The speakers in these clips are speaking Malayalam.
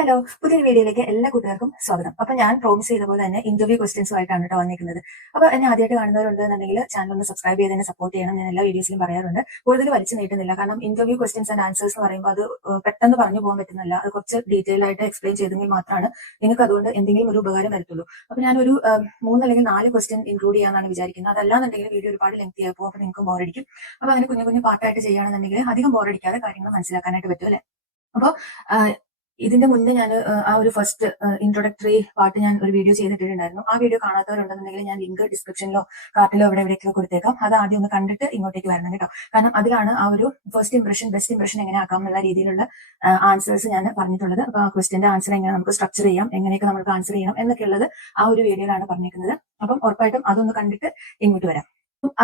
ഹലോ, പുതിയൊരു വീഡിയോയിലേക്ക് എല്ലാ കൂട്ടുകാർക്കും സ്വാഗതം. അപ്പൊ ഞാൻ പ്രോമിസ് ചെയ്ത പോലെ തന്നെ ഇന്റർവ്യൂ ക്വസ്റ്റ്യൻസുമായിട്ടാണ് കേട്ടോ വന്നിരിക്കുന്നത്. അപ്പൊ എന്നെ ആദ്യമായിട്ട് കാണുന്നവരുണ്ടെന്നുണ്ടെങ്കിൽ ചാനൽ ഒന്ന് സബ്സ്ക്രൈബ് ചെയ്ത് തന്നെ സപ്പോർട്ട് ചെയ്യണം. ഞാൻ എല്ലാ വീഡിയോസിലും പറയാറുണ്ട്. കൂടുതൽ വലിച്ചു നീട്ടുന്നില്ല, കാരണം ഇന്റർവ്യൂ ക്വസ്റ്റ്യൻസ് ആൻഡ് ആൻസേഴ്സ് എന്ന് പറയുമ്പോൾ അത് പെട്ടെന്ന് പറഞ്ഞു പോകാൻ പറ്റുന്നില്ല. അത് കുറച്ച് ഡീറ്റെയിൽ ആയിട്ട് എക്സ്പ്ലെയിൻ ചെയ്തെങ്കിൽ മാത്രമാണ് നിങ്ങൾക്ക് അതുകൊണ്ട് എന്തെങ്കിലും ഒരു ഉപകാരം വരത്തുള്ളൂ. അപ്പൊ ഞാനൊരു 3 അല്ലെങ്കിൽ 4 ക്വസ്റ്റ്യൻ ഇൻക്ലൂഡ് ചെയ്യാനാണ് വിചാരിക്കുന്നത്. അതല്ലാന്നുണ്ടെങ്കിൽ വീഡിയോ ഒരുപാട് ലെങ്തി ആയി പോകും, അപ്പൊ നിങ്ങൾക്ക് ബോറടിക്കും. അപ്പൊ അങ്ങനെ കുഞ്ഞു കുഞ്ഞു പാർട്ടായിട്ട് ചെയ്യുകയാണെന്നുണ്ടെങ്കിൽ അധികം ബോറടിക്കാതെ കാര്യങ്ങൾ മനസ്സിലാക്കാനായിട്ട് പറ്റും അല്ലെ. അപ്പൊ ഇതിന്റെ മുന്നേ ഞാൻ ആ ഒരു ഫസ്റ്റ് ഇൻട്രൊഡക്ടറി പാർട്ട് ഞാൻ ഒരു വീഡിയോ ചെയ്തിട്ടുണ്ടായിരുന്നു. ആ വീഡിയോ കാണാത്തവരുണ്ടെന്നുണ്ടെങ്കിൽ ഞാൻ ലിങ്ക് ഡിസ്ക്രിപ്ഷനിലോ കാർട്ടിലോ എവിടെയൊക്കെ കൊടുത്തേക്കാം. അത് ആദ്യം ഒന്ന് കണ്ടിട്ട് ഇങ്ങോട്ടേക്ക് വരണം കേട്ടോ. കാരണം അതിലാണ് ആ ഒരു ഫസ്റ്റ് ഇംപ്രഷൻ ബെസ്റ്റ് ഇംപ്രഷൻ എങ്ങനെ ആക്കാം എന്നുള്ള രീതിയിലുള്ള ആൻസേഴ്സ് ഞാൻ പറഞ്ഞിട്ടുള്ളത്. അപ്പൊ ആ ക്വസ്റ്റ്യന്റെ ആൻസർ എങ്ങനെ നമുക്ക് സ്ട്രക്ചർ ചെയ്യാം, എങ്ങനെയൊക്കെ നമുക്ക് ആൻസർ ചെയ്യണം എന്നൊക്കെയുള്ളത് ആ ഒരു വീഡിയോയിലാണ് പറഞ്ഞിരിക്കുന്നത്. അപ്പം ഉറപ്പായിട്ടും അതൊന്ന് കണ്ടിട്ട് ഇങ്ങോട്ട് വരാം.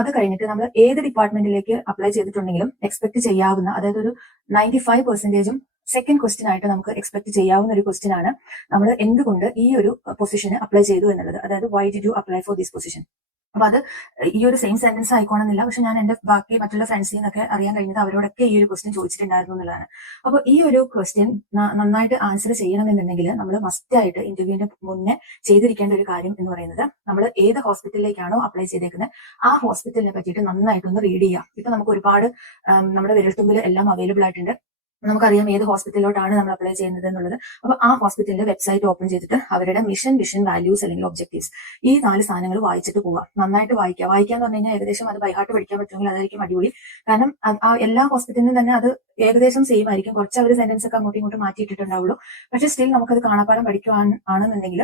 അത് കഴിഞ്ഞിട്ട് നമ്മൾ ഏത് ഡിപ്പാർട്ട്മെന്റിലേക്ക് അപ്ലൈ ചെയ്തിട്ടുണ്ടെങ്കിലും എക്സ്പെക്ട് ചെയ്യാവുന്ന, അതായത് ഒരു 95% സെക്കൻഡ് ക്വസ്റ്റ്യൻ ആയിട്ട് നമുക്ക് എക്സ്പെക്ട് ചെയ്യാവുന്ന ഒരു ക്വസ്റ്റ്യൻ ആണ് നമ്മൾ എന്തുകൊണ്ട് ഈ ഒരു പൊസിഷന് അപ്ലൈ ചെയ്തു എന്നുള്ളത്. അതായത് why did you apply for this position. അപ്പൊ അത് ഈ ഒരു സെയിം സെന്റൻസ് ആയിക്കോണമെന്നില്ല, പക്ഷെ ഞാൻ എന്റെ ബാക്കി മറ്റുള്ള ഫ്രണ്ട്സിൽ നിന്നൊക്കെ അറിയാൻ കഴിഞ്ഞത് അവരോടൊക്കെ ഈ ഒരു ക്വസ്റ്റ്യൻ ചോദിച്ചിട്ടുണ്ടായിരുന്നു എന്നുള്ളതാണ്. അപ്പൊ ഈ ഒരു ക്വസ്റ്റ്യൻ നന്നായിട്ട് ആൻസർ ചെയ്യണമെന്നുണ്ടെങ്കിൽ നമ്മൾ മസ്റ്റ് ആയിട്ട് ഇന്റർവ്യൂവിന്റെ മുന്നേ ചെയ്തിരിക്കേണ്ട ഒരു കാര്യം എന്ന് പറയുന്നത്, നമ്മൾ ഏത് ഹോസ്പിറ്റലിലേക്കാണോ അപ്ലൈ ചെയ്തേക്കുന്നത് ആ ഹോസ്പിറ്റലിനെ പറ്റിയിട്ട് നന്നായിട്ടൊന്ന് റീഡ് ചെയ്യാം. ഇപ്പൊ നമുക്ക് ഒരുപാട് നമ്മുടെ വിരൽത്തുമ്പിൽ എല്ലാം അവൈലബിൾ ആയിട്ടുണ്ട്. നമുക്കറിയാം ഏത് ഹോസ്പിറ്റലിലോട്ടാണ് നമ്മൾ അപ്ലൈ ചെയ്യുന്നത് എന്നുള്ളത്. അപ്പൊ ആ ഹോസ്പിറ്റലിന്റെ വെബ്സൈറ്റ് ഓപ്പൺ ചെയ്തിട്ട് അവരുടെ മിഷൻ, വിഷൻ, വാല്യൂസ് അല്ലെങ്കിൽ ഒബ്ജക്റ്റീവ്സ്, ഈ 4 സാധനങ്ങൾ വായിച്ചിട്ട് പോവുക. നന്നായിട്ട് വായിക്കാന്ന് പറഞ്ഞു കഴിഞ്ഞാൽ ഏകദേശം അത് ബൈഹാർട്ട് പഠിക്കാൻ പറ്റുമെങ്കിൽ അതായിരിക്കും അടിപൊളി. കാരണം ആ എല്ലാ ഹോസ്പിറ്റലിനും തന്നെ അത് ഏകദേശം സെയിം ആയിരിക്കും. കുറച്ച് അവർ സെന്റൻസ് ഒക്കെ അങ്ങോട്ടും ഇങ്ങോട്ടും മാറ്റിയിട്ടിട്ടുണ്ടാവുള്ളൂ. പക്ഷെ സ്റ്റിൽ നമുക്കത് കാണാപ്പാഠം പഠിക്കുകയാണെന്നുണ്ടെങ്കിൽ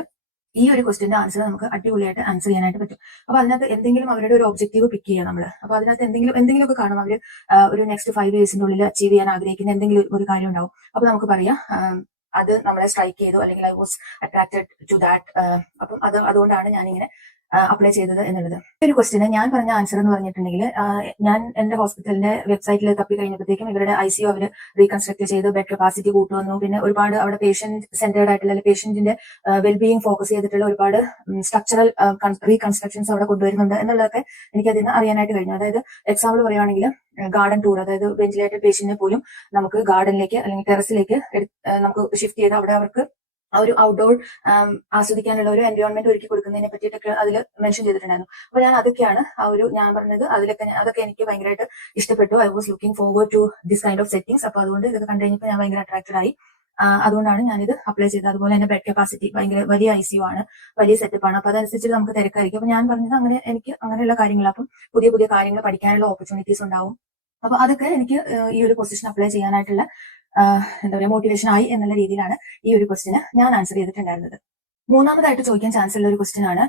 ഈ ഒരു ക്വസ്റ്റിന്റെ ആൻസർ നമുക്ക് അടിപൊളിയായിട്ട് ആൻസർ ചെയ്യാനായിട്ട് പറ്റും. അപ്പൊ അതിനകത്ത് എന്തെങ്കിലും അവരുടെ ഒരു ഒബ്ജക്റ്റീവ് പിക്ക് ചെയ്യുക നമ്മൾ. അപ്പൊ അതിനകത്ത് എന്തെങ്കിലും ഒക്കെ കാണും. അവർ ഒരു നെക്സ്റ്റ് 5 ഇയേഴ്സിന്റെ ഉള്ളിൽ അച്ചീവ് ചെയ്യാൻ ആഗ്രഹിക്കുന്ന എന്തെങ്കിലും ഒരു കാര്യം ഉണ്ടാവും. അപ്പൊ നമുക്ക് പറയാം അത് നമ്മളെ സ്ട്രൈക്ക് ചെയ്തു, അല്ലെങ്കിൽ I was attracted to that. അപ്പം അതുകൊണ്ടാണ് ഞാനിങ്ങനെ അപ്ലൈ ചെയ്തത് എന്നുള്ളത്. ഒരു ക്വസ്റ്റിന് ഞാൻ പറഞ്ഞ ആൻസർ എന്ന് പറഞ്ഞിട്ടുണ്ടെങ്കിൽ, ഞാൻ എന്റെ ഹോസ്പിറ്റലിന്റെ വെബ്സൈറ്റിൽ തപ്പി കഴിഞ്ഞപ്പോഴത്തേക്കും ഇവരുടെ ICU അവർ റീകൺസ്ട്രക്ട് ചെയ്ത് ബെഡ് കപ്പാസിറ്റി കൂട്ടുവന്നു. പിന്നെ ഒരുപാട് അവിടെ പേഷ്യന്റ് സെന്റേർഡ് ആയിട്ടുള്ള, അല്ലെങ്കിൽ പേഷ്യന്റിന്റെ വെൽബീയിങ് ഫോക്കസ് ചെയ്തിട്ടുള്ള ഒരുപാട് സ്ട്രക്ചറൽ റീകൺസ്ട്രക്ഷൻസ് അവിടെ കൊണ്ടുവരുന്നുണ്ട് എന്നുള്ളതൊക്കെ എനിക്ക് അതിൽ നിന്ന് അറിയാനായിട്ട് കഴിഞ്ഞു. അതായത് എക്സാമ്പിൾ പറയുവാണെങ്കിൽ ഗാർഡൻ ടൂർ, അതായത് വെന്റിലേറ്റഡ് പേഷ്യന്റിനെ പോലും നമുക്ക് ഗാർഡനിലേക്ക് അല്ലെങ്കിൽ ടെറസിലേക്ക് നമുക്ക് ഷിഫ്റ്റ് ചെയ്ത് അവിടെ അവർക്ക് ആ ഒരു ഔട്ട്ഡോർ ആസ്വദിക്കാനുള്ള ഒരു എൻവയോൺമെന്റ് ഒരുക്കി കൊടുക്കുന്നതിനെ പറ്റിയിട്ടൊക്കെ അതിൽ മെൻഷൻ ചെയ്തിട്ടുണ്ടായിരുന്നു. അപ്പൊ ഞാൻ അതൊക്കെയാണ് ഞാൻ പറഞ്ഞത്. അതൊക്കെ എനിക്ക് ഭയങ്കരമായിട്ട് ഇഷ്ടപ്പെട്ടു. I was looking forward to this kind of settings. അപ്പൊ അതുകൊണ്ട് ഇതൊക്കെ കണ്ടു കഴിഞ്ഞപ്പോൾ ഞാൻ ഭയങ്കര അട്രാക്റ്റഡ് ആയി. അതുകൊണ്ടാണ് ഞാനിത് അപ്ലൈ ചെയ്തത്. അതുപോലെ തന്നെ ബെഡ് കപ്പാസിറ്റി ഭയങ്കര വലിയ ICU ആണ്, വലിയ സെറ്റപ്പ് ആണ്. അപ്പൊ അതനുസരിച്ച് നമുക്ക് തിരക്കായിരിക്കും. അപ്പൊ ഞാൻ പറഞ്ഞത് എനിക്ക് അങ്ങനെയുള്ള കാര്യങ്ങൾ, അപ്പം പുതിയ പുതിയ കാര്യങ്ങൾ പഠിക്കാനുള്ള ഓപ്പർച്യൂണിറ്റീസ് ഉണ്ടാവും. അപ്പൊ അതൊക്കെ എനിക്ക് ഈ ഒരു പൊസിഷൻ അപ്ലൈ ചെയ്യാനായിട്ടുള്ള എന്താ പറയുക മോട്ടിവേഷൻ ആയി എന്നുള്ള രീതിയിലാണ് ഈ ഒരു ക്വസ്റ്റിന് ഞാൻ ആൻസർ ചെയ്തിട്ടുണ്ടായിരുന്നത്. മൂന്നാമതായിട്ട് ചോദിക്കാൻ ചാൻസ് ഉള്ള ഒരു ക്വസ്റ്റ്യൻ ആണ്,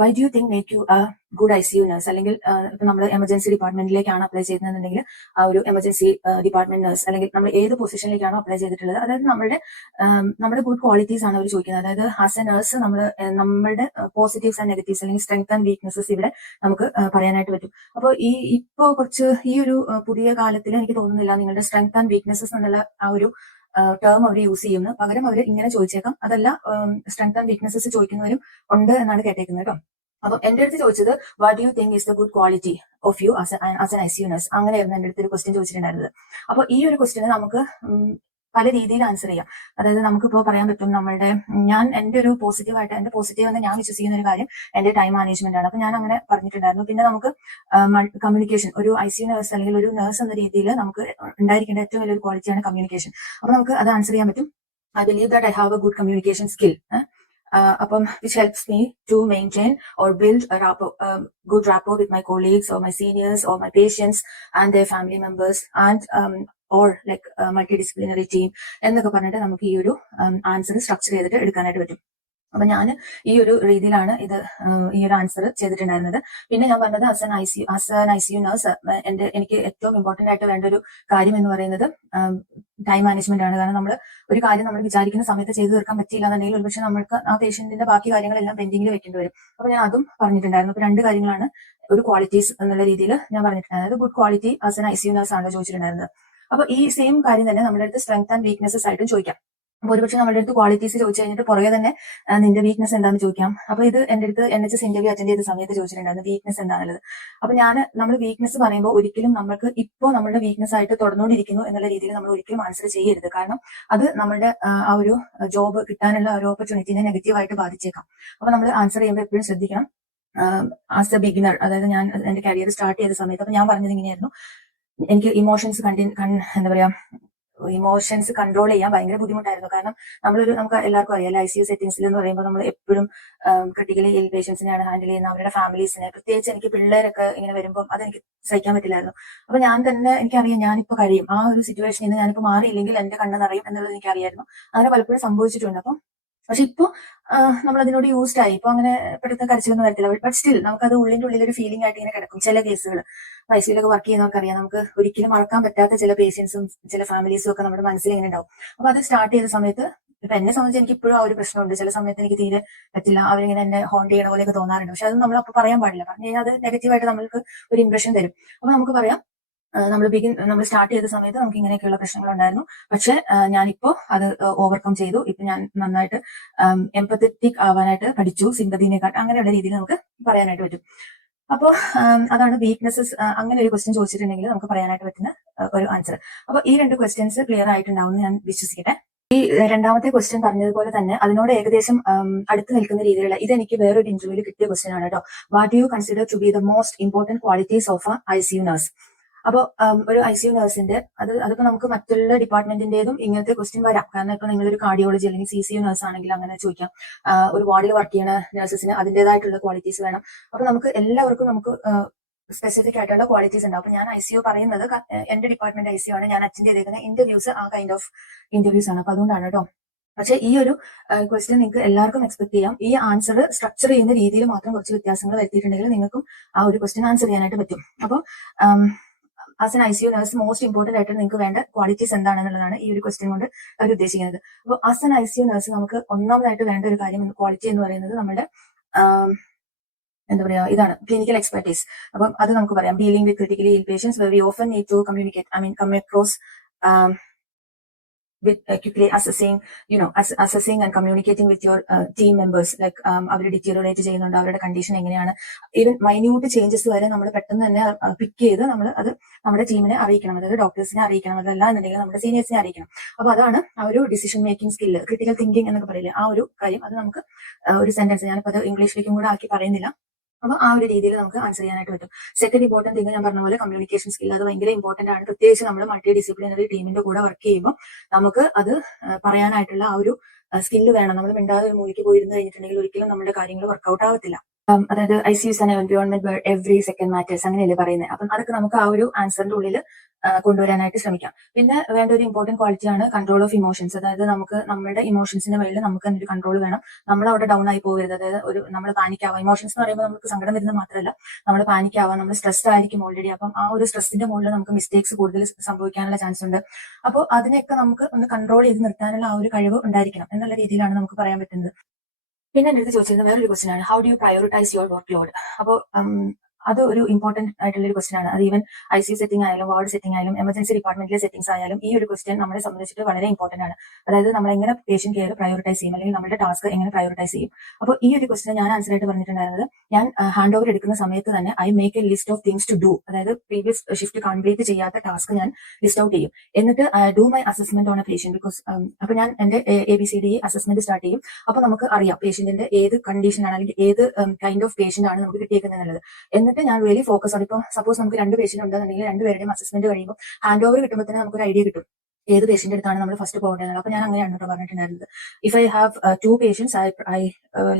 why do you think make you A good ICU nurse. അല്ലെങ്കിൽ ഇപ്പൊ നമ്മൾ എമർജൻസി ഡിപ്പാർട്ട്മെന്റിലേക്കാണ് അപ്ലൈ ചെയ്യുന്നതെന്നുണ്ടെങ്കിൽ ആ ഒരു എമർജൻസി ഡിപ്പാർട്ട്മെന്റ് നഴ്സ്, അല്ലെങ്കിൽ നമ്മൾ ഏത് പൊസിഷനിലേക്കാണോ അപ്ലൈ ചെയ്തിട്ടുള്ളത്, അതായത് നമ്മുടെ ഗുഡ് ക്വാളിറ്റീസ് ആണ് അവർ ചോദിക്കുന്നത്. അതായത് ആസ് എ നഴ്സ് നമ്മളുടെ പോസിറ്റീവ്സ് ആൻഡ് നെഗറ്റീവ്സ്, അല്ലെങ്കിൽ സ്ട്രെങ്ത് ആൻഡ് വീക്ക്നെസ്സസ് ഇവിടെ നമുക്ക് പറയാനായിട്ട് പറ്റും. അപ്പോൾ ഇപ്പോ കുറച്ച് ഈ ഒരു പുതിയ കാലത്തിൽ എനിക്ക് തോന്നുന്നില്ല നിങ്ങളുടെ സ്ട്രെങ്ത് ആൻഡ് വീക്ക്നെസ്സസ് എന്നുള്ള ആ ഒരു ടേം അവർ യൂസ് ചെയ്യുന്നു. പകരം അവർ ഇങ്ങനെ ചോദിച്ചേക്കാം. അതല്ല, സ്ട്രെങ്ത് ആൻഡ് വീക്ക്നെസ്സസ് ചോദിക്കുന്നവരും ഉണ്ട് എന്നാണ് കേട്ടേക്കുന്നത് കേട്ടോ. അപ്പൊ എന്റെ അടുത്ത് ചോദിച്ചത്, what do you think is the good quality of you as an ICU nurse, അങ്ങനെയായിരുന്നു എന്റെ അടുത്ത് ഒരു ക്വസ്റ്റ്യൻ ചോദിച്ചിട്ടുണ്ടായിരുന്നത്. അപ്പൊ ഈ ഒരു ക്വസ്റ്റ്യന് നമുക്ക് പല രീതിയിൽ ആൻസർ ചെയ്യാം. അതായത് നമുക്കിപ്പോ പറയാൻ പറ്റും, എന്റെ ഒരു പോസിറ്റീവായിട്ട്, എന്റെ പോസിറ്റീവ് എന്ന് ഞാൻ വിശ്വസിക്കുന്ന ഒരു കാര്യം എന്റെ ടൈം മാനേജ്മെന്റ് ആണ്. അപ്പൊ ഞാൻ അങ്ങനെ പറഞ്ഞിട്ടുണ്ടായിരുന്നു. പിന്നെ നമുക്ക് കമ്മ്യൂണിക്കേഷൻ, ഒരു ICU നഴ്സ് അല്ലെങ്കിൽ ഒരു നഴ്സ് എന്ന രീതിയിൽ നമുക്ക് ഉണ്ടായിരിക്കേണ്ട ഏറ്റവും വലിയൊരു ക്വാളിറ്റിയാണ് കമ്മ്യൂണിക്കേഷൻ. അപ്പൊ നമുക്ക് അത് ആൻസർ ചെയ്യാൻ പറ്റും. I believe that I have A good communication skill, അപ്പം which helps me to maintain or build a good rapport with my colleagues or my seniors or my patients and their family members and or like multidisciplinary team എന്നൊക്കെ പറഞ്ഞിട്ട് നമുക്ക് ഈ ഒരു ആൻസർ സ്ട്രക്ചർ ചെയ്തിട്ട് എടുക്കാനായിട്ട് പറ്റും. അപ്പൊ ഞാൻ ഈ ഒരു രീതിയിലാണ് ഈ ഒരു ആൻസർ ചെയ്തിട്ടുണ്ടായിരുന്നത്. പിന്നെ ഞാൻ പറഞ്ഞത് ആസ് ആൻ ICU നഴ്സ് എനിക്ക് ഏറ്റവും ഇമ്പോർട്ടന്റ് ആയിട്ട് വേണ്ട ഒരു കാര്യം എന്ന് പറയുന്നത് ടൈം മാനേജ്മെന്റ് ആണ്. കാരണം ഒരു കാര്യം നമ്മൾ വിചാരിക്കുന്ന സമയത്ത് ചെയ്തു തീർക്കാൻ പറ്റില്ല എന്നുണ്ടെങ്കിൽ ഒരുപക്ഷെ നമ്മൾക്ക് ആ പേഷ്യന്റിന്റെ ബാക്കി കാര്യങ്ങളെല്ലാം പെൻഡിങ്ങിൽ വെക്കേണ്ടി വരും. അപ്പൊ ഞാൻ അതും പറഞ്ഞിട്ടുണ്ടായിരുന്നു. അപ്പൊ 2 കാര്യങ്ങളാണ് ഒരു ക്വാളിറ്റീസ് എന്നുള്ള രീതിയിൽ ഞാൻ പറഞ്ഞിട്ടുണ്ടായിരുന്നത്. Good quality as an ICU nurse ആണ് ചോദിച്ചിട്ടുണ്ടായിരുന്നത്. അപ്പൊ ഈ സെയിം കാര്യം തന്നെ നമ്മുടെ അടുത്ത് സ്ട്രെങ്ത് ആൻഡ് വീക്ക്നെസ്സസ് ആയിട്ടും ചോദിക്കാം. അപ്പൊ ഒരുപക്ഷെ നമ്മുടെ അടുത്ത് ക്വാളിറ്റീസ് ചോദിച്ചു കഴിഞ്ഞിട്ട് പുറകെ തന്നെ നിന്റെ വീക്ക്നെസ് എന്താണെന്ന് ചോദിക്കാം. അപ്പൊ ഇത് എന്റെ അടുത്ത് NHS ഇന്റർവ്യൂ അറ്റൻഡ് ചെയ്ത സമയത്ത് ചോദിച്ചിട്ടുണ്ടായിരുന്നു വീക്ക്നെസ് എന്താണുള്ളത്. അപ്പൊ നമ്മൾ വീക്ക്നെസ് പറയുമ്പോൾ ഒരിക്കലും നമ്മൾക്ക് ഇപ്പോൾ നമ്മുടെ വീക്ക്നെസ് ആയിട്ട് തുടർന്നുകൊണ്ടിരിക്കുന്നു എന്നുള്ള രീതിയിൽ നമ്മൾ ഒരിക്കലും ആൻസർ ചെയ്യരുത്. കാരണം അത് നമ്മുടെ ആ ഒരു ജോബ് കിട്ടാനുള്ള ഒരു ഓപ്പർച്യൂണിറ്റിനെ നെഗറ്റീവായിട്ട് ബാധിച്ചേക്കാം. അപ്പൊ നമ്മൾ ആൻസർ ചെയ്യുമ്പോൾ എപ്പോഴും ശ്രദ്ധിക്കണം. ആസ് എ ബിഗിനർ, അതായത് ഞാൻ എന്റെ കരിയർ സ്റ്റാർട്ട് ചെയ്ത സമയത്ത് അപ്പൊ ഞാൻ പറഞ്ഞത് ഇങ്ങനെയായിരുന്നു, എനിക്ക് ഇമോഷൻസ് എന്താ പറയാ, ഇമോഷൻസ് കൺട്രോൾ ചെയ്യാൻ ഭയങ്കര ബുദ്ധിമുട്ടായിരുന്നു. കാരണം നമുക്ക് എല്ലാവർക്കും അറിയാം, ICU സെറ്റിംഗ്സിൽ എന്ന് പറയുമ്പോൾ നമ്മൾ എപ്പോഴും ക്രിട്ടിക്കലി ഇൽ പേഷ്യൻസിനെയാണ് ഹാൻഡിൽ ചെയ്യുന്നത്, അവരുടെ ഫാമിലീസിനെ. പ്രത്യേകിച്ച് എനിക്ക് പിള്ളേരൊക്കെ ഇങ്ങനെ വരുമ്പോൾ അതെനിക്ക് സഹിക്കാൻ പറ്റില്ലായിരുന്നു. അപ്പൊ ഞാൻ തന്നെ എനിക്കറിയാം ഞാനിപ്പോ കഴിയും, ആ ഒരു സിറ്റുവേഷനിൽ നിന്ന് ഞാനിപ്പോ മാറിയില്ലെങ്കിൽ എന്റെ കണ്ണ് നിറയും എന്നുള്ളത് എനിക്കറിയായിരുന്നു. അങ്ങനെ പലപ്പോഴും സംഭവിച്ചിട്ടുണ്ട്. അപ്പം പക്ഷെ ഇപ്പൊ നമ്മൾ അതിനോട് യൂസ്ഡ് ആയി. ഇപ്പൊ അങ്ങനെ പെട്ടെന്ന് കരച്ചിലൊന്നും വരത്തില്ല. ബട്ട് സ്റ്റിൽ നമുക്കത് ഉള്ളിന്റെ ഉള്ളിൽ ഒരു ഫീലിംഗ് ആയിട്ട് ഇങ്ങനെ കിടക്കും. ചില കേസുകൾ ICUലൊക്കെ വർക്ക് ചെയ്യുന്നവർക്കറിയാം, നമുക്ക് ഒരിക്കലും മറക്കാൻ പറ്റാത്ത ചില പേഷ്യൻസും ചില ഫാമിലീസും ഒക്കെ നമ്മുടെ മനസ്സിൽ ഇങ്ങനെ ഉണ്ടാവും. അപ്പൊ അത് സ്റ്റാർട്ട് ചെയ്ത സമയത്ത് ഇപ്പൊ എന്നെ സംബന്ധിച്ച് എനിക്ക് ഇപ്പോഴും ആ ഒരു പ്രശ്നമുണ്ട്. ചില സമയത്ത് എനിക്ക് തീരെ പറ്റില്ല, അവരിങ്ങനെ എന്നെ ഹോണ്ട് ചെയ്യണ പോലെയൊക്കെ തോന്നാറുണ്ട്. പക്ഷെ അത് നമ്മൾ അപ്പൊ പറയാൻ പാടില്ല. പറഞ്ഞു കഴിഞ്ഞാൽ അത് നെഗറ്റീവായിട്ട് നമ്മൾക്ക് ഒരു ഇംപ്രഷൻ തരും. അപ്പൊ നമുക്ക് പറയാം, നമ്മൾ സ്റ്റാർട്ട് ചെയ്ത സമയത്ത് നമുക്ക് ഇങ്ങനെയൊക്കെയുള്ള പ്രശ്നങ്ങൾ ഉണ്ടായിരുന്നു. പക്ഷെ ഞാനിപ്പോ അത് ഓവർകം ചെയ്തു. ഇപ്പൊ ഞാൻ നന്നായിട്ട് എംപത്തറ്റിക് ആവാനായിട്ട് പഠിച്ചു, സിമ്പതിനെക്കാട്ട് അങ്ങനെയുള്ള രീതിയിൽ നമുക്ക് പറയാനായിട്ട് പറ്റും. അപ്പോൾ അതാണ് വീക്ക്നെസ്സസ്. അങ്ങനെ ഒരു ക്വസ്റ്റ്യൻ ചോദിച്ചിട്ടുണ്ടെങ്കിൽ നമുക്ക് പറയാനായിട്ട് പറ്റുന്ന ഒരു ആൻസർ. അപ്പൊ ഈ 2 ക്വസ്റ്റ്യൻസ് ക്ലിയർ ആയിട്ടുണ്ടാവും എന്ന് ഞാൻ വിശ്വസിക്കട്ടെ. ഈ രണ്ടാമത്തെ ക്വസ്റ്റ്യൻ പറഞ്ഞതുപോലെ തന്നെ അതിനോട് ഏകദേശം അടുത്ത് നിൽക്കുന്ന രീതിയിലുള്ള, ഇതെനിക്ക് വേറൊരു ഇന്റർവ്യൂവിൽ കിട്ടിയ ക്വസ്റ്റ്യൻ ആണ് കേട്ടോ. What do you consider to be the most important qualities of a ICU nurse? അപ്പോൾ ഒരു ICU നഴ്സിന്റെ അതിപ്പോ നമുക്ക് മറ്റുള്ള ഡിപ്പാർട്ട്മെന്റിന്റേതും ഇങ്ങനത്തെ ക്വസ്റ്റ്യൻ വരാം. കാരണം ഇപ്പൊ നിങ്ങളൊരു കാർഡിയോളജി അല്ലെങ്കിൽ CCU നഴ്സ് ആണെങ്കിൽ അങ്ങനെ ചോദിക്കാം. ഒരു വാർഡിൽ വർക്ക് ചെയ്യുന്ന നഴ്സസിന് അതിന്റേതായിട്ടുള്ള ക്വാളിറ്റീസ് വേണം. അപ്പൊ നമുക്ക് എല്ലാവർക്കും സ്പെസിഫിക് ആയിട്ടുള്ള ക്വാളിറ്റീസ് ഉണ്ടാവും. അപ്പൊ ഞാൻ ICU പറയുന്നത് എന്റെ ഡിപ്പാർട്ട്മെന്റ് ICU ആണ്, ഞാൻ അറ്റൻഡ് ചെയ്തേക്കുന്ന ഇന്റർവ്യൂസ് ആ കൈൻഡ് ഓഫ് ഇന്റർവ്യൂസ് ആണ്. അപ്പൊ അതുകൊണ്ടാണ് കേട്ടോ. പക്ഷെ ഈ ഒരു ക്വസ്റ്റ്യൻ നിങ്ങൾക്ക് എല്ലാവർക്കും എക്സ്പെക്ട് ചെയ്യാം. ഈ ആൻസർ സ്ട്രക്ചർ ചെയ്യുന്ന രീതിയിൽ മാത്രം കുറച്ച് വ്യത്യാസങ്ങൾ വരുത്തിയിട്ടുണ്ടെങ്കിൽ നിങ്ങൾക്കും ആ ഒരു ക്വസ്റ്റ്യൻ ആൻസർ ചെയ്യാനായിട്ട് പറ്റും. അപ്പോൾ as an ICU nurse most important ആയിട്ട് നിങ്ങൾക്ക് വേണ്ട ക്വാളിറ്റീസ് എന്താണെന്നുള്ളതാണ് ഈ ഒരു ക്വസ്റ്റ്യൻ കൊണ്ട് അവർ ഉദ്ദേശിക്കുന്നത്. അപ്പോൾ ആസ് എൻ ICU നഴ്സ് നമുക്ക് ഒന്നാമതായിട്ട് വേണ്ട ഒരു കാര്യം ക്വാളിറ്റി എന്ന് പറയുന്നത് നമ്മുടെ എന്താ പറയാ, ഇതാണ് ക്ലിനിക്കൽ എക്സ്പെർട്ടീസ്. അപ്പം അത് നമുക്ക് പറയാം. Dealing with critically ill patients very often need to communicate, come across with quickly assessing and communicating with your team members, like അവർ ഡിറ്റീരിയറേറ്റ് ചെയ്യുന്നുണ്ട്, അവരുടെ കണ്ടീഷൻ എങ്ങനെയാണ്, ഈവൻ മൈന്യൂട്ട് ചേഞ്ചസ് വരെ നമ്മൾ പെട്ടെന്ന് തന്നെ പിക്ക് ചെയ്ത് നമ്മൾ അത് നമ്മുടെ ടീമിനെ അറിയിക്കണം, അതായത് ഡോക്ടേഴ്സിനെ അറിയിക്കണം, അതല്ല എന്നുണ്ടെങ്കിൽ നമ്മുടെ സീനിയേഴ്സിനെ അറിയിക്കണം. അപ്പൊ അതാണ് ആ ഒരു decision making skill, critical thinking എന്നൊക്കെ പറയില്ലേ, ആ ഒരു കാര്യം. അത് നമുക്ക് ഒരു സെന്റൻസ്, ഞാനിപ്പോ അത് ഇംഗ്ലീഷിലേക്കും കൂടെ ആക്കി പറയുന്നില്ല. അപ്പൊ ആ ഒരു രീതിയിൽ നമുക്ക് ആൻസർ ചെയ്യാനായിട്ട് പറ്റും. സെക്കൻഡ് ഇമ്പോർട്ടന്റ് തിങ് ഞാൻ പറഞ്ഞ പോലെ കമ്മ്യൂണിക്കേഷൻ സ്കിൽ, അത് ഭയങ്കര ഇമ്പോർട്ടന്റ് ആണ്. പ്രത്യേകിച്ച് നമ്മൾ മൾട്ടി ഡിസിപ്ലിനറി ടീമിന്റെ കൂടെ വർക്ക് ചെയ്യുമ്പോൾ നമുക്ക് അത് പറയാനായിട്ടുള്ള ആ ഒരു സ്കില്ല് വേണം. നമ്മൾ മിണ്ടാതെ ഒരു മൂലിക്ക് പോയിരുന്നു കഴിഞ്ഞിട്ടുണ്ടെങ്കിൽ ഒരിക്കലും നമ്മുടെ കാര്യങ്ങൾ വർക്ക്ഔട്ട് ആവത്തില്ല. അതായത് ICUs and environment where every second matters, അങ്ങനെയല്ലേ പറയുന്നത്. അപ്പം അതൊക്കെ നമുക്ക് ആ ഒരു ആൻസറിന്റെ ഉള്ളിൽ കൊണ്ടുവരാനായിട്ട് ശ്രമിക്കാം. പിന്നെ വേണ്ട ഒരു ഇമ്പോർട്ടന്റ് ക്വാളിറ്റിയാണ് കൺട്രോൾ ഓഫ് ഇമോഷൻസ്. അതായത് നമുക്ക് നമ്മുടെ ഇമോഷൻസിന്റെ മേളിൽ നമുക്ക് തന്നെ ഒരു കൺട്രോൾ വേണം. നമ്മൾ അവിടെ ഡൗൺ ആയി പോകരുത്. അതായത് നമ്മൾ പാനിക് ആവാം. ഇമോഷൻസ് എന്ന് പറയുമ്പോൾ നമുക്ക് സങ്കടം വരുന്നത് മാത്രമല്ല, നമ്മൾ പാനിക് ആവാം, നമ്മൾ സ്ട്രെസ്ഡ് ആയിരിക്കും ഓൾറെഡി. അപ്പം ആ ഒരു സ്ട്രെസ്സിന്റെ മുകളിൽ നമുക്ക് മിസ്റ്റേക്സ് കൂടുതൽ സംഭവിക്കാനുള്ള ചാൻസ് ഉണ്ട്. അപ്പോൾ അതിനെയൊക്കെ നമുക്ക് ഒന്ന് കൺട്രോൾ ചെയ്ത് നിർത്താനുള്ള ആ ഒരു കഴിവ് ഉണ്ടായിരിക്കണം എന്നുള്ള രീതിയിലാണ് നമുക്ക് പറയാൻ പറ്റുന്നത്. പിന്നെ എന്റെ അടുത്ത് ചോദിച്ചിരുന്ന വേറൊരു ക്വസ്റ്റൻ ആണ്, how do you prioritise your workload? അപ്പോൾ അത് ഒരു ഇമ്പോർട്ടന്റ് ആയിട്ടുള്ള ഒരു ക്വസ്റ്റൻ ആണ്. അത് ഈവൻ ICU സെറ്റിംഗ് ആയാലും വാർഡ് സെറ്റിംഗ് ആയാലും എമർജൻസി ഡിപ്പാർട്ട്മെന്റിലെ സെറ്റിംഗ്സ് ആയാലും ഈ ഒരു ക്വസ്റ്റൻ നമ്മളെ സംബന്ധിച്ചിട്ട് വളരെ ഇമ്പോർട്ടന്റ് ആണ്. അതായത് നമ്മൾ എങ്ങനെ പേഷ്യന്റ് കെയർ പ്രയോറിറ്റൈസ് ചെയ്യും, അല്ലെങ്കിൽ നമ്മുടെ ടാസ്ക് എങ്ങനെ പ്രയോറിറ്റൈസ് ചെയ്യും. അപ്പോൾ ഈ ഒരു ക്വസ്റ്റൻ ഞാൻ ആൻസർ ആയിട്ട് പറഞ്ഞിട്ടുണ്ടായിരുന്നത്, ഞാൻ ഹാൻഡ് ഓവർ എടുക്കുന്ന സമയത്ത് തന്നെ I make a list of things to do. അതായത് പ്രീവിയസ് ഷിഫ്റ്റ് കംപ്ലീറ്റ് ചെയ്യാത്ത ടാസ്ക് ഞാൻ ലിസ്റ്റ് ഔട്ട് ചെയ്യും. എന്നിട്ട് do my assessment on a patient. Because അപ്പൊ ഞാൻ എന്റെ ABCD അസസ്മെന്റ് സ്റ്റാർട്ട് ചെയ്യും. അപ്പൊ നമുക്ക് അറിയാം പേഷ്യന്റിന്റെ ഏത് കണ്ടീഷനാണ് അല്ലെങ്കിൽ ഏത് കൈൻഡ് ഓഫ് പേഷ്യന്റ് ആണ് നമുക്ക് കിട്ടിയേക്കുന്നത് എന്നുള്ളത്. എന്നിട്ട് ഞാൻ റിയലി ഫോക്കസ് ആണ്. ഇപ്പൊ സപ്പോസ് നമുക്ക് 2 പേഷ്യന്റ് ഉണ്ടെന്നുണ്ടെങ്കിൽ 2 പേരുടെയും അസസ്മെന്റ് കഴിയുമ്പോൾ ഹാൻഡ് ഓവർ കിട്ടുമ്പോൾ തന്നെ നമുക്ക് ഒരു ഐഡിയ കിട്ടും ഏത് പേഷ്യന്റ് അടുത്താണ് നമ്മൾ ഫസ്റ്റ് പോകേണ്ടത്. അപ്പൊ ഞാൻ അങ്ങനെയാണ് കേട്ടോ പറഞ്ഞിട്ടുണ്ടായിരുന്നത്. If I have 2 patients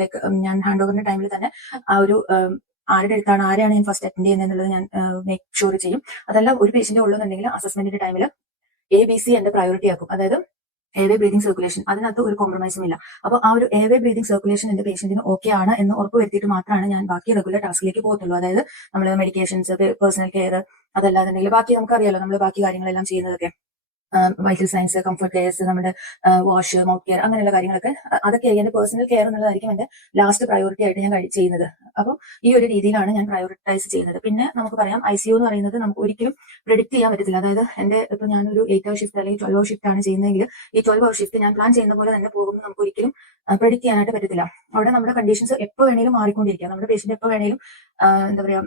like ഞാൻ ഹാൻഡ് ഓവറിന്റെ ടൈമിൽ തന്നെ ആ ഒരു ആരെയാണ് ഞാൻ ഫസ്റ്റ് അറ്റൻഡ് ചെയ്യുന്നത് എന്നുള്ളത് ഞാൻ മേക്ക് ഷുവർ ചെയ്യും. അതല്ല ഒരു പേഷ്യന്റ് ഉള്ളതെന്നുണ്ടെങ്കിൽ അസസ്മെന്റിന്റെ ടൈമിൽ ABC എന്റെ പ്രയോറിറ്റി ആക്കും. അതായത് എയർവേ ബ്രീതിങ് സർക്കുലേഷൻ, അതിനകത്ത് ഒരു കോംപ്രമൈസും ഇല്ല. അപ്പോൾ ആ ഒരു എയർവേ ബ്രീതിങ് സർക്കുലേഷൻ എന്റെ പേഷ്യന്റിന് ഓക്കെ ആണ് എന്ന് ഉറപ്പ് വരുത്തിയിട്ട് മാത്രമാണ് ഞാൻ ബാക്കി റെഗുലർ ടാസ്കിലേക്ക് പോകത്തുള്ളൂ. അതായത് നമ്മൾ മെഡിക്കേഷൻസ്, പേഴ്സണൽ കെയർ, അതല്ലാന്നുണ്ടെങ്കിൽ ബാക്കി നമുക്കറിയാലോ നമ്മൾ ബാക്കി കാര്യങ്ങളെല്ലാം ചെയ്യുന്നതൊക്കെ. വൈറ്റൽ സയൻസ്, കംഫർട്ട് കെയർസ്, നമ്മുടെ വാഷ്, മൗത്ത് കെയർ, അങ്ങനെയുള്ള കാര്യങ്ങളൊക്കെ അതൊക്കെ എന്റെ പേഴ്സണൽ കെയർ എന്നുള്ളതായിരിക്കും എന്റെ ലാസ്റ്റ് പ്രയോറിറ്റി ആയിട്ട് ഞാൻ ചെയ്യുന്നത്. അപ്പോൾ ഈ ഒരു രീതിയിലാണ് ഞാൻ പ്രയോറിറ്റൈസ് ചെയ്യുന്നത്. പിന്നെ നമുക്ക് പറയാം ICU എന്ന് പറയുന്നത് നമുക്ക് ഒരിക്കലും പ്രിഡിക്ട് ചെയ്യാൻ പറ്റത്തില്ല. അതായത് ഇപ്പൊ ഞാനൊരു 8 hour ഷിഫ്റ്റ് അല്ലെങ്കിൽ 12 hour ഷിഫ്റ്റ് ആണ് ചെയ്യുന്നതെങ്കിൽ ഈ 12 hour ഷിഫ്റ്റ് ഞാൻ പ്ലാൻ ചെയ്യുന്ന പോലെ തന്നെ പോകുമ്പോൾ നമുക്ക് ഒരിക്കലും പ്രിഡിക്ട് ചെയ്യാനായിട്ട് പറ്റത്തില്ല. അവിടെ നമ്മുടെ കണ്ടീഷൻസ് എപ്പോൾ വേണേലും മാറിക്കൊണ്ടിരിക്കാം. നമ്മുടെ പേഷ്യന്റ് എപ്പോൾ വേണേലും എന്താ പറയാ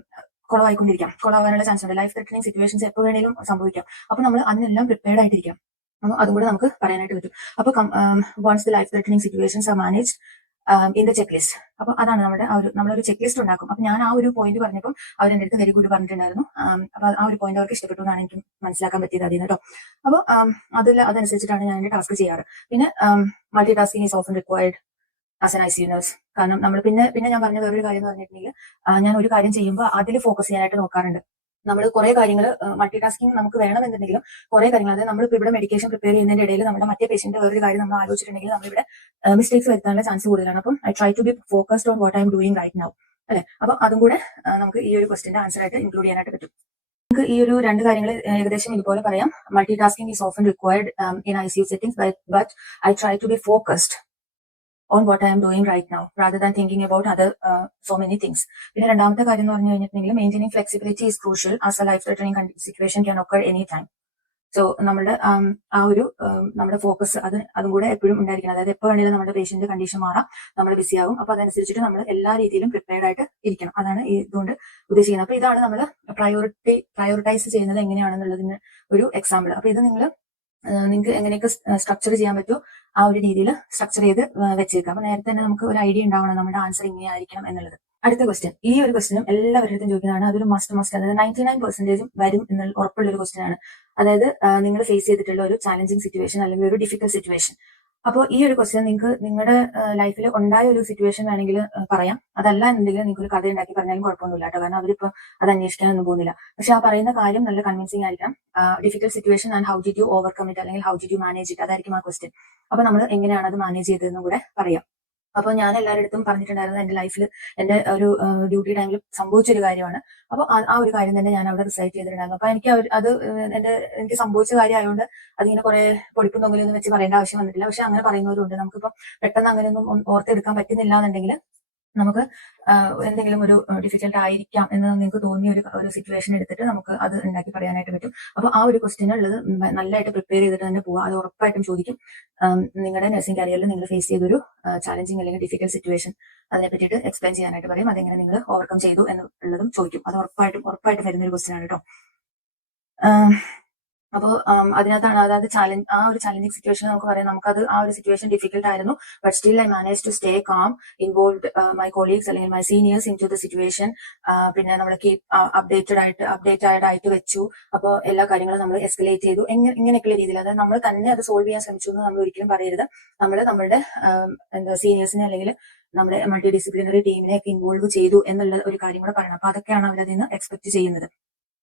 കൊളാവാനുള്ള ചാൻസ് ഉണ്ട്. ലൈഫ് ത്രെറ്റനിങ് സിറ്റുവേഷൻസ് എപ്പോൾ വേണേലും സംഭവിക്കാം. അപ്പൊ നമ്മൾ അതിനെല്ലാം പ്രിപ്പയർഡ് ആയിട്ടിരിക്കാം. അപ്പോൾ അതും കൂടെ നമുക്ക് പറയാനായിട്ട് പറ്റും. അപ്പൊ once the life threatening situations are manage in the checklist. അപ്പൊ അതാണ് നമ്മളൊരു ചെക്ക് ലിസ്റ്റ് ഉണ്ടാക്കും. അപ്പൊ ഞാൻ ആ ഒരു പോയിന്റ് പറഞ്ഞപ്പോൾ അവരെന്റെ അടുത്ത് വെരി ഗുഡ് പറഞ്ഞിട്ടുണ്ടായിരുന്നു. അപ്പൊ ആ ഒരു പോയിന്റ് അവർക്ക് ഇഷ്ടപ്പെട്ടു എന്നാണ് എനിക്ക് മനസ്സിലാക്കാൻ പറ്റിയത് അതിന് കേട്ടോ. അപ്പൊ അതനുസരിച്ചിട്ടാണ് ഞാൻ എന്റെ ടാസ്ക് ചെയ്യാറ്. പിന്നെ multi tasking is often required as an ICU nurse. കാരണം നമ്മൾ പിന്നെ ഞാൻ പറഞ്ഞ വേറൊരു കാര്യം എന്ന് പറഞ്ഞിട്ടുണ്ടെങ്കിൽ ഞാൻ ഒരു കാര്യം ചെയ്യുമ്പോൾ അതിൽ ഫോക്കസ് ചെയ്യാനായിട്ട് നോക്കാറുണ്ട്. നമ്മൾ കുറെ കാര്യങ്ങൾ മൾട്ടി ടാസ്കിങ് നമുക്ക് വേണമെന്നുണ്ടെങ്കിലും കുറെ കാര്യങ്ങൾ, അതായത് നമ്മളിപ്പോൾ ഇവിടെ മെഡിക്കേഷൻ പ്രിപ്പയർ ചെയ്യുന്നതിന്റെ ഇടയിൽ നമ്മുടെ മറ്റേ പേഷ്യന്റ് വേറൊരു കാര്യം നമ്മൾ ആലോചിച്ചിട്ടുണ്ടെങ്കിൽ നമ്മളിവിടെ മിസ്റ്റേക്സ് വരുത്താനുള്ള ചാൻസ് കൂടുതലാണ്. അപ്പം I try to be focused on what I am doing right now, അല്ലെ? അപ്പൊ അതും കൂടെ നമുക്ക് ഈ ഒരു ക്വസ്റ്റിന്റെ ആൻസർ ആയിട്ട് ഇൻക്ലൂഡ് ചെയ്യാനായിട്ട് പറ്റും. നമുക്ക് ഈ ഒരു രണ്ട് കാര്യങ്ങൾ ഏകദേശം ഇതുപോലെ പറയാം. Multi tasking is often required in ICU settings, but I try to be focused on what I am doing right now rather than thinking about other so many things. പിന്നെ രണ്ടാമത്തെ കാര്യം എന്ന് പറഞ്ഞു കഴിഞ്ഞിട്ടുണ്ടെങ്കിൽ maintaining flexibility is crucial as A life threatening situation can occur any time. So നമ്മുടെ നമ്മുടെ ഫോക്കസ് അതും കൂടെ എപ്പോഴും ഉണ്ടായിരിക്കണം. അതായത് എപ്പോൾ വേണമെങ്കിലും നമ്മുടെ പേഷ്യന്റ് കണ്ടീഷൻ മാറാം, നമ്മൾ ബിസി ആകും. അപ്പൊ അതനുസരിച്ചിട്ട് നമ്മൾ എല്ലാ രീതിയിലും പ്രിപ്പയർഡ് ആയിട്ട് ഇരിക്കണം. അതാണ് ഇതുകൊണ്ട് ഉദ്ദേശിക്കുന്നത്. അപ്പൊ ഇതാണ് നമ്മൾ പ്രയോറിറ്റൈസ് ചെയ്യുന്നത് എങ്ങനെയാണെന്നുള്ളതിന് ഒരു എക്സാമ്പിൾ. അപ്പൊ ഇത് നിങ്ങൾക്ക് എങ്ങനെയൊക്കെ സ്ട്രക്ചർ ചെയ്യാൻ പറ്റുമോ ആ ഒരു രീതിയിൽ സ്ട്രക്ചർ ചെയ്ത് വെച്ചേക്കാം. അപ്പൊ നേരത്തെ തന്നെ നമുക്ക് ഒരു ഐഡിയ ഉണ്ടാവണം നമ്മുടെ ആൻസർ ഇങ്ങനെയായിരിക്കണം എന്നുള്ളത്. അടുത്ത ക്വസ്റ്റ്യൻ, ഈ ഒരു ക്വസ്റ്റ്യനും എല്ലാവരുടെ ചോദിക്കുന്നതാണ്. അതൊരു മസ്റ്റ് അതായത് 99% വരും എന്നുള്ള ഉറപ്പുള്ള ഒരു ക്വസ്റ്റ്യൻ ആണ്. അതായത് നിങ്ങൾ ഫേസ് ചെയ്തിട്ടുള്ള ഒരു ചാലഞ്ചിങ് സിറ്റുവേഷൻ അല്ലെങ്കിൽ ഒരു ഡിഫിക്കൽട്ട് സിറ്റുവേഷൻ. അപ്പോൾ ഈ ഒരു ക്വസ്റ്റ്യൻ നിങ്ങൾക്ക് നിങ്ങളുടെ ലൈഫിൽ ഉണ്ടായ ഒരു സിറ്റുവേഷൻ വേണമെങ്കിൽ പറയാം. അതല്ല എന്നുണ്ടെങ്കിൽ നിങ്ങൾക്ക് ഒരു കഥ ഉണ്ടാക്കി പറഞ്ഞാലും കുഴപ്പമൊന്നുമില്ല കേട്ടോ. കാരണം അവരിപ്പോ അത് അന്വേഷിക്കാനൊന്നും പോകുന്നില്ല. പക്ഷെ ആ പറയുന്ന കാര്യം നല്ല കൺവിൻസിംഗ് ആയിരിക്കാം. Difficult situation and how did you overcome it, അല്ലെങ്കിൽ how did you manage it, അതായിരിക്കും ആ ക്വസ്റ്റ്യൻ. അപ്പൊ നമ്മൾ എങ്ങനെയാണ് അത് മാനേജ് ചെയ്തതെന്നും കൂടെ പറയാം. അപ്പൊ ഞാൻ എല്ലാവരുടെ അടുത്തും പറഞ്ഞിട്ടുണ്ടായിരുന്നത് എന്റെ ലൈഫിൽ എന്റെ ഒരു ഡ്യൂട്ടി ടൈമിൽ സംഭവിച്ചൊരു കാര്യമാണ്. അപ്പൊ ആ ഒരു കാര്യം തന്നെ ഞാൻ അവിടെ റിസൈറ്റ് ചെയ്തിട്ടുണ്ടായിരുന്നു. അപ്പൊ എനിക്ക് സംഭവിച്ച കാര്യം ആയതുകൊണ്ട് അതിങ്ങനെ കുറെ പൊടിപ്പും തൊങ്ങലൊന്നും വെച്ച് പറയേണ്ട ആവശ്യം വന്നിട്ടില്ല. പക്ഷെ അങ്ങനെ പറയുന്നവരുണ്ട്. നമുക്കിപ്പം പെട്ടെന്ന് അങ്ങനെയൊന്നും ഓർത്തെടുക്കാൻ പറ്റുന്നില്ല എന്നുണ്ടെങ്കിൽ നമുക്ക് എന്തെങ്കിലും ഒരു ഡിഫിക്കൽട്ട് ആയിരിക്കാം എന്ന് നിങ്ങൾക്ക് തോന്നിയ ഒരു സിറ്റുവേഷൻ എടുത്തിട്ട് നമുക്ക് അത് ഉണ്ടാക്കി പറയാനായിട്ട് പറ്റും. അപ്പൊ ആ ഒരു ക്വസ്റ്റ്യൻ ഉള്ളത് നല്ലതായിട്ട് പ്രിപ്പയർ ചെയ്തിട്ട് തന്നെ പോവുക. അത് ഉറപ്പായിട്ടും ചോദിക്കും. നിങ്ങളുടെ നഴ്സിംഗ് കരിയറിൽ നിങ്ങൾ ഫേസ് ചെയ്തൊരു ചാലഞ്ചിങ് അല്ലെങ്കിൽ ഡിഫിക്കൽട്ട് സിറ്റുവേഷൻ അതിനെ പറ്റിയിട്ട് എക്സ്പ്ലെയിൻ ചെയ്യാനായിട്ട് പറയും. അതെങ്ങനെ നിങ്ങൾ ഓവർകം ചെയ്തു എന്നുള്ളതും ചോദിക്കും. അത് ഉറപ്പായിട്ടും വരുന്നൊരു ക്വസ്റ്റ്യൻ ആണ് കേട്ടോ. അപ്പോൾ അതിനകത്താണ്, അതായത് ആ ഒരു ചാലഞ്ചിങ് സിറ്റുവേഷൻ നമുക്ക് പറയാം. നമുക്കത് ആ ഒരു സിറ്റുവേഷൻ ഡിഫിക്കൽട്ട് ആയിരുന്നു, but still I manage to stay calm, involved my colleagues അല്ലെങ്കിൽ my seniors into the situation. പിന്നെ നമ്മൾ കീപ് അപ്ഡേറ്റഡ് ആയിട്ട് വെച്ചു. അപ്പോൾ എല്ലാ കാര്യങ്ങളും നമ്മൾ എസ്കലേറ്റ് ചെയ്തു. ഇങ്ങനെയൊക്കെയുള്ള രീതിയിൽ, അതായത് നമ്മൾ തന്നെ അത് സോൾവ് ചെയ്യാൻ ശ്രമിച്ചു എന്ന് നമ്മൾ ഒരിക്കലും പറയരുത്. നമ്മളുടെ സീനിയേഴ്സിനെ അല്ലെങ്കിൽ നമ്മുടെ മൾട്ടി ഡിസിപ്ലിനറി ടീമിനെ ഒക്കെ ഇൻവോൾവ് ചെയ്തു എന്നുള്ള ഒരു കാര്യം കൂടെ പറയണം. അപ്പൊ അതൊക്കെയാണ് അവരതിൽ നിന്ന് എക്സ്പെക്ട് ചെയ്യുന്നത്.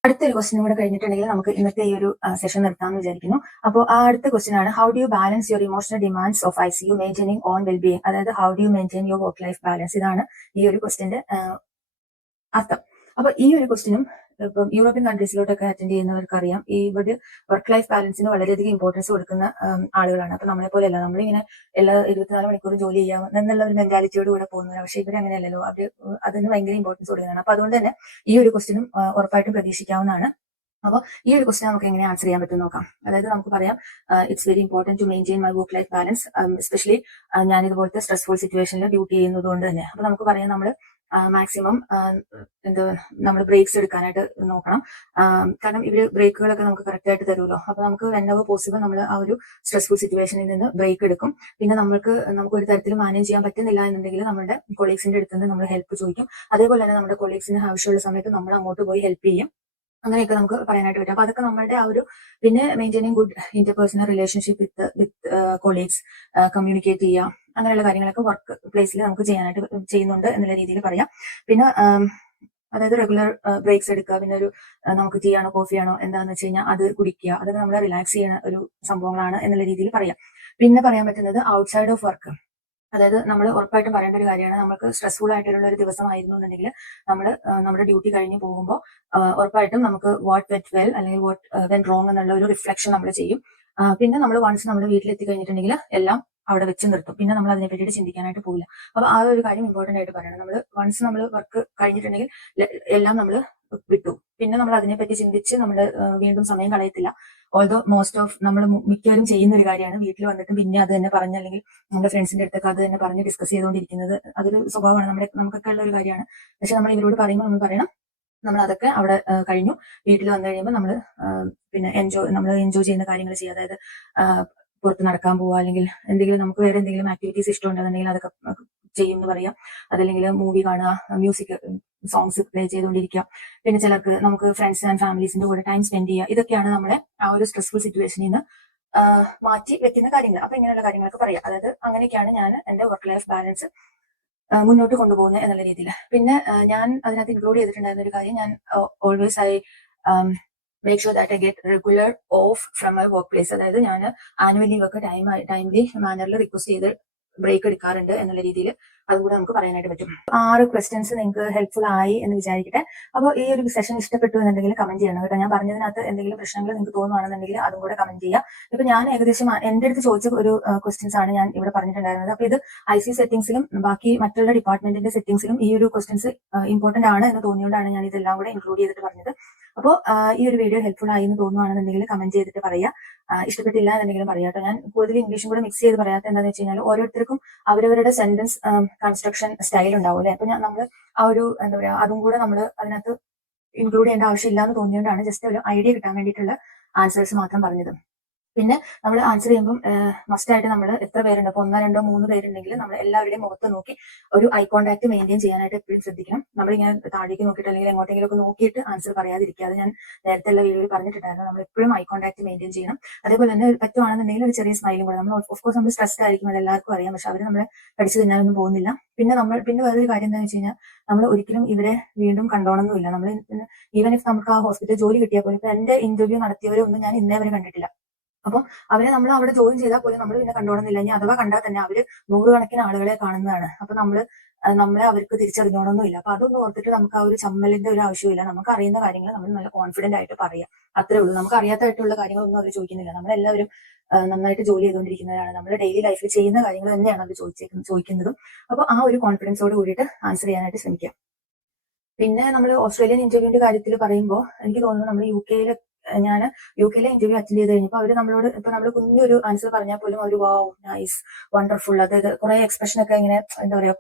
അടുത്തൊരു ക്വസ്റ്റ്യൻ കൂടെ കഴിഞ്ഞിട്ടുണ്ടെങ്കിൽ നമുക്ക് ഇന്നത്തെ ഈ ഒരു സെഷൻ നിർത്താമെന്ന് വിചാരിക്കുന്നു. അപ്പോൾ ആ അടുത്ത ക്വസ്റ്റ്യൻ ആണ്, how do you balance your emotional demands of ICU maintaining on wellbeing. അതായത് how do you maintain your work life balance. ഇതാണ് ഈ ഒരു ക്വസ്റ്റ്യന്റെ അർത്ഥം. അപ്പൊ ഈ ഒരു ക്വസ്റ്റ്യനും ഇപ്പം യൂറോപ്യൻ കൺട്രീസിലോട്ടൊക്കെ അറ്റൻഡ് ചെയ്യുന്നവർക്ക് അറിയാം, ഇവിടെ വർക്ക് ലൈഫ് ബാലൻസിന് വളരെയധികം ഇമ്പോർട്ടൻസ് കൊടുക്കുന്ന ആളുകളാണ്. അപ്പൊ നമ്മളെ പോലെയല്ല, നമ്മളിങ്ങനെ എല്ലാ 24 മണിക്കൂറും ജോലി ചെയ്യാം എന്നുള്ള ഒരു മെന്റാലിറ്റിയോട് കൂടെ പോകുന്നവരാണ്. പക്ഷെ ഇവർ അങ്ങനെയല്ലല്ലോ, അതിന് ഭയങ്കര ഇമ്പോർട്ടൻസ് കൊടുക്കുന്നതാണ്. അപ്പൊ അതുകൊണ്ട് തന്നെ ഈ ഒരു ക്വസ്റ്റ്യനും ഉറപ്പായിട്ടും പ്രതീക്ഷിക്കാവുന്നതാണ്. അപ്പോൾ ഈ ഒരു ക്വസ്റ്റ്യൻ നമുക്ക് എങ്ങനെ ആൻസർ ചെയ്യാൻ പറ്റും നോക്കാം. അതായത് നമുക്ക് പറയാം, it's very important to maintain my work life balance, especially ഞാൻ ഇതുപോലത്തെ സ്ട്രെസ്ഫുൾ സിറ്റുവേഷനിൽ ഡ്യൂട്ടി ചെയ്യുന്നത് കൊണ്ട് തന്നെ. അപ്പൊ നമുക്ക് പറയാം, നമ്മൾ മാക്സിമം നമ്മൾ ബ്രേക്സ് എടുക്കാനായിട്ട് നോക്കണം. കാരണം ഇവര് ബ്രേക്കുകളൊക്കെ നമുക്ക് കറക്റ്റ് ആയിട്ട് തരുമല്ലോ. അപ്പൊ നമുക്ക് വെനെവർ പോസിബിൾ നമ്മൾ ആ ഒരു സ്ട്രെസ്ഫുൾ സിറ്റുവേഷനിൽ നിന്ന് ബ്രേക്ക് എടുക്കും. പിന്നെ നമുക്ക് ഒരു തരത്തിൽ മാനേജ് ചെയ്യാൻ പറ്റുന്നില്ല എന്നുണ്ടെങ്കിൽ നമ്മുടെ കൊളീഗ്സിന്റെ അടുത്ത് നിന്ന് നമ്മൾ ഹെൽപ്പ് ചോദിക്കും. അതേപോലെ തന്നെ നമ്മുടെ കൊളീഗ്സിന് ആവശ്യമുള്ള സമയത്ത് നമ്മൾ അങ്ങോട്ട് പോയി ഹെൽപ്പ് ചെയ്യും. അങ്ങനെയൊക്കെ നമുക്ക് പറയാനായിട്ട് പറ്റും. അപ്പൊ അതൊക്കെ നമ്മളുടെ ആ ഒരു, പിന്നെ maintaining good interpersonal relationship with colleagues, communicate ചെയ്യുക, അങ്ങനെയുള്ള കാര്യങ്ങളൊക്കെ വർക്ക് പ്ലേസിൽ നമുക്ക് ചെയ്യുന്നുണ്ട് എന്നുള്ള രീതിയിൽ പറയാം. പിന്നെ അതായത് റെഗുലർ ബ്രേക്സ് എടുക്കുക. പിന്നെ നമുക്ക് ടീ ആണോ കോഫി ആണോ എന്താന്ന് വെച്ച് കഴിഞ്ഞാൽ അത് കുടിക്കുക. അതൊക്കെ നമ്മളെ റിലാക്സ് ചെയ്യുന്ന ഒരു സംഭവങ്ങളാണ് എന്നുള്ള രീതിയിൽ പറയാം. പിന്നെ പറയാൻ പറ്റുന്നത് ഔട്ട്സൈഡ് ഓഫ് വർക്ക്. അതായത് നമ്മൾ ഉറപ്പായിട്ടും പറയേണ്ട ഒരു കാര്യമാണ്, നമുക്ക് സ്ട്രെസ്ഫുൾ ആയിട്ടുള്ള ഒരു ദിവസമായിരുന്നു എന്നുണ്ടെങ്കിൽ നമ്മൾ നമ്മുടെ ഡ്യൂട്ടി കഴിഞ്ഞ് പോകുമ്പോൾ ഉറപ്പായിട്ടും നമുക്ക് വാട്ട് വെന്റ് വെൽ അല്ലെങ്കിൽ വാട്ട് വെന്റ് റോങ് എന്നുള്ള ഒരു റിഫ്ലക്ഷൻ നമ്മൾ ചെയ്യും. പിന്നെ നമ്മൾ വൺസ് നമ്മൾ വീട്ടിലെത്തി കഴിഞ്ഞിട്ടുണ്ടെങ്കിൽ എല്ലാം അവിടെ വെച്ച് നിർത്തും. പിന്നെ നമ്മൾ അതിനെ പറ്റിയിട്ട് ചിന്തിക്കാനായിട്ട് പോകില്ല. അപ്പൊ ആ ഒരു കാര്യം ഇമ്പോർട്ടന്റ് ആയിട്ട് പറയണം. നമ്മൾ വൺസ് നമ്മൾ വർക്ക് കഴിഞ്ഞിട്ടുണ്ടെങ്കിൽ എല്ലാം നമ്മൾ വിട്ടു. പിന്നെ നമ്മൾ അതിനെപ്പറ്റി ചിന്തിച്ച് നമ്മൾ വീണ്ടും സമയം കളയത്തില്ല. ഓൾദോ മോസ്റ്റ് ഓഫ് നമ്മൾ മിക്കവരും ചെയ്യുന്ന ഒരു കാര്യമാണ് വീട്ടിൽ വന്നിട്ടും പിന്നെ അത് തന്നെ പറഞ്ഞ്, അല്ലെങ്കിൽ നമ്മുടെ ഫ്രണ്ട്സിന്റെ അടുത്തൊക്കെ അത് തന്നെ പറഞ്ഞ് ഡിസ്കസ് ചെയ്തുകൊണ്ടിരിക്കുന്നത്. അതൊരു സ്വഭാവമാണ്, നമുക്കൊക്കെ ഉള്ള ഒരു കാര്യമാണ്. പക്ഷെ നമ്മൾ ഇവരോട് പറയുമ്പോൾ നമ്മൾ പറയണം, നമ്മൾ അതൊക്കെ അവിടെ കഴിഞ്ഞു. വീട്ടിൽ വന്നു കഴിയുമ്പോൾ നമ്മൾ പിന്നെ എൻജോയ് ചെയ്യുന്ന കാര്യങ്ങൾ ചെയ്യുക. അതായത് പുറത്ത് നടക്കാൻ പോവുക, അല്ലെങ്കിൽ എന്തെങ്കിലും നമുക്ക് വേറെ എന്തെങ്കിലും ആക്ടിവിറ്റീസ് ഇഷ്ടമുണ്ടെന്നുണ്ടെങ്കിൽ അതൊക്കെ ചെയ്യുമെന്ന് പറയാം. അതല്ലെങ്കിൽ മൂവി കാണുക, മ്യൂസിക് സോങ്സ് പ്ലേ ചെയ്തുകൊണ്ടിരിക്കുക. പിന്നെ ചിലർക്ക് നമുക്ക് ഫ്രണ്ട്സ് ആൻഡ് ഫാമിലീസിന്റെ കൂടെ ടൈം സ്പെൻഡ് ചെയ്യുക. ഇതൊക്കെയാണ് നമ്മളെ ആ ഒരു സ്ട്രെസ്ഫുൾ സിറ്റുവേഷനിൽ നിന്ന് മാറ്റി വെക്കുന്ന കാര്യങ്ങൾ. അപ്പൊ ഇങ്ങനെയുള്ള കാര്യങ്ങളൊക്കെ പറയാം. അതായത് അങ്ങനെയൊക്കെയാണ് ഞാൻ എന്റെ വർക്ക് ലൈഫ് ബാലൻസ് മുന്നോട്ട് കൊണ്ടുപോകുന്നത് എന്നുള്ള രീതിയിൽ. പിന്നെ ഞാൻ അതിനകത്ത് ഇൻക്ലൂഡ് ചെയ്തിട്ടുണ്ടായിരുന്ന ഒരു കാര്യം, ഞാൻ always I make sure that I get regular off from my work place. അതായത് ഞാൻ ആനുവൽ ലീവ് ഒക്കെ ടൈംലി മാനറിൽ റിക്വസ്റ്റ് ചെയ്ത് ബ്രേക്ക് എടുക്കാറുണ്ട് എന്നുള്ള രീതിയിൽ അതുകൂടെ നമുക്ക് പറയാനായിട്ട് പറ്റും. 6 ക്വസ്റ്റ്യൻസ് നിങ്ങൾക്ക് ഹെൽപ്ഫുൾ ആയി എന്ന് വിചാരിക്കട്ടെ. അപ്പോൾ ഈ ഒരു സെഷൻ ഇഷ്ടപ്പെട്ടു എന്നുണ്ടെങ്കിൽ കമന്റ് ചെയ്യണം കേട്ടോ. ഞാൻ പറഞ്ഞതിനകത്ത് എന്തെങ്കിലും പ്രശ്നങ്ങൾ നിങ്ങൾക്ക് തോന്നുവാണെന്നുണ്ടെങ്കിൽ അതും കൂടെ കമന്റ് ചെയ്യുക. ഇപ്പൊ ഞാൻ ഏകദേശം എന്റെ അടുത്ത് ചോദിച്ച ഒരു ക്വസ്റ്റ്യൻസ് ആണ് ഞാൻ ഇവിടെ പറഞ്ഞിട്ടുണ്ടായിരുന്നത്. അപ്പൊ ഇത് IC സെറ്റിംഗ്സിലും ബാക്കി മറ്റുള്ള ഡിപ്പാർട്ട്മെന്റിന്റെ സെറ്റിംഗ്സിലും ഈ ഒരു ക്വസ്റ്റ്യൻസ് ഇമ്പോർട്ടന്റ് ആണ് എന്ന് തോന്നിയോണ്ടാണ് ഞാൻ ഇതെല്ലാം കൂടെ ഇൻക്ലൂഡ് ചെയ്തിട്ട് പറഞ്ഞത്. അപ്പോൾ ഈ ഒരു വീഡിയോ ഹെൽപ്ഫുൾ ആയി എന്ന് തോന്നുവാണെന്നുണ്ടെങ്കിൽ കമന്റ് ചെയ്തിട്ട് പറയാം. ഇഷ്ടപ്പെട്ടില്ല എന്നുണ്ടെങ്കിലും പറയാം കേട്ടോ. ഞാൻ കൂടുതൽ ഇംഗ്ലീഷും കൂടെ മിക്സ് ചെയ്ത് പറയാത്ത എന്താണെന്ന് വെച്ച് കഴിഞ്ഞാൽ ഓരോരുത്തർക്കും അവരവരുടെ സെന്റൻസ് കൺസ്ട്രക്ഷൻ സ്റ്റൈൽ ഉണ്ടാവും അല്ലെ. അപ്പൊ നമ്മൾ ആ ഒരു എന്താ പറയാ അതും കൂടെ നമ്മൾ അതിനകത്ത് ഇൻക്ലൂഡ് ചെയ്യേണ്ട ആവശ്യമില്ല എന്ന് തോന്നിയോണ്ടാണ് ജസ്റ്റ് ഒരു ഐഡിയ കിട്ടാൻ വേണ്ടിയിട്ടുള്ള ആൻസേഴ്സ് മാത്രം പറഞ്ഞത്. പിന്നെ നമ്മൾ ആൻസർ ചെയ്യുമ്പോൾ മസ്റ്റ് ആയിട്ട് നമ്മൾ എത്ര പേരുണ്ട്, ഇപ്പൊ 1, 2, 3 പേരുണ്ടെങ്കിൽ നമ്മൾ എല്ലാവരുടെയും മുഖത്ത് നോക്കി ഒരു ഐ കോൺടാക്ട് മെയിൻറ്റെയിൻ ചെയ്യാനായിട്ട് എപ്പോഴും ശ്രദ്ധിക്കണം. നമ്മളിങ്ങനെ താഴേക്ക് നോക്കിയിട്ട് അല്ലെങ്കിൽ എങ്ങോട്ടെങ്കിലും ഒക്കെ നോക്കിയിട്ട് ആൻസർ പറയാതിരിക്കുക. അത് ഞാൻ നേരത്തെ ഉള്ള വീഡിയോയിൽ പറഞ്ഞിട്ടുണ്ടായിരുന്നു. നമ്മൾ എപ്പോഴും ഐ കോൺടാക്ട് മെയിൻറ്റെയിൻ ചെയ്യണം. അതേപോലെ തന്നെ പറ്റുവാണെന്നുണ്ടെങ്കിൽ ഒരു ചെറിയ സ്മൈലും കൂടെ. നമ്മൾ ഓഫ്കോഴ്സ് നമ്മൾ സ്ട്രെസ്ഡ് ആയിരിക്കും, അത് എല്ലാവർക്കും അറിയാം. പക്ഷെ അവർ നമ്മളെ കടിച്ചു തിന്നാനൊന്നും പോകുന്നില്ല. പിന്നെ വേറൊരു കാര്യം എന്താണെന്ന് വെച്ച് കഴിഞ്ഞാൽ നമ്മൾ ഒരിക്കലും ഇവരെ വീണ്ടും കണ്ടോണമെന്നില്ല. നമ്മൾ ഈവൻ ഇഫ് നമുക്ക് ആ ഹോസ്പിറ്റൽ ജോലി കിട്ടിയാൽ പോലും ഇപ്പൊ എന്റെ ഇന്റർവ്യൂ നടത്തിയവരെ ഒന്നും ഞാൻ ഇന്നേ വരെ കണ്ടിട്ടില്ല. അപ്പൊ അവരെ നമ്മൾ അവിടെ ജോയിൻ ചെയ്താൽ പോലും നമ്മൾ പിന്നെ കണ്ടോണമെന്നില്ല. ഇനി അഥവാ കണ്ടാൽ തന്നെ അവര് 100 കണക്കിന് ആളുകളെ കാണുന്നതാണ്. അപ്പൊ നമ്മളെ അവർക്ക് തിരിച്ചറിഞ്ഞോണമെന്നില്ല. അപ്പൊ അതൊന്നും ഓർത്തിട്ട് നമുക്ക് ആ ഒരു ചമ്മലിന്റെ ഒരു ആവശ്യമില്ല. നമുക്ക് അറിയുന്ന കാര്യങ്ങൾ നമ്മൾ നല്ല കോൺഫിഡന്റ് ആയിട്ട് പറയാം. അത്രേ ഉള്ളൂ. നമുക്ക് അറിയാത്തായിട്ടുള്ള കാര്യങ്ങളൊന്നും അവർ ചോദിക്കുന്നില്ല. നമ്മളെല്ലാവരും നന്നായിട്ട് ജോലി ചെയ്തുകൊണ്ടിരിക്കുന്നവരാണ്. നമ്മുടെ ഡെയിലി ലൈഫിൽ ചെയ്യുന്ന കാര്യങ്ങൾ തന്നെയാണ് അവർ ചോദിക്കുന്നതും. അപ്പൊ ആ ഒരു കോൺഫിഡൻസോട് കൂടിയിട്ട് ആൻസർ ചെയ്യാനായിട്ട് ശ്രമിക്കാം. പിന്നെ നമ്മൾ ഓസ്ട്രേലിയൻ ഇന്റർവ്യൂവിന്റെ കാര്യത്തിൽ പറയുമ്പോൾ എനിക്ക് തോന്നുന്നു നമ്മൾ ഞാൻ യു കെയിലെ ഇന്റർവ്യൂ അറ്റൻഡ് ചെയ്ത് കഴിഞ്ഞപ്പോൾ അവര് നമ്മളോട് ഇപ്പൊ നമ്മൾ കുഞ്ഞൊരു ആൻസർ പറഞ്ഞാൽ പോലും അവർ വാവ് നൈസ് വണ്ടർഫുൾ, അതായത് കുറെ എക്സ്പ്രഷൻ ഒക്കെ ഇങ്ങനെ എന്താ പറയാ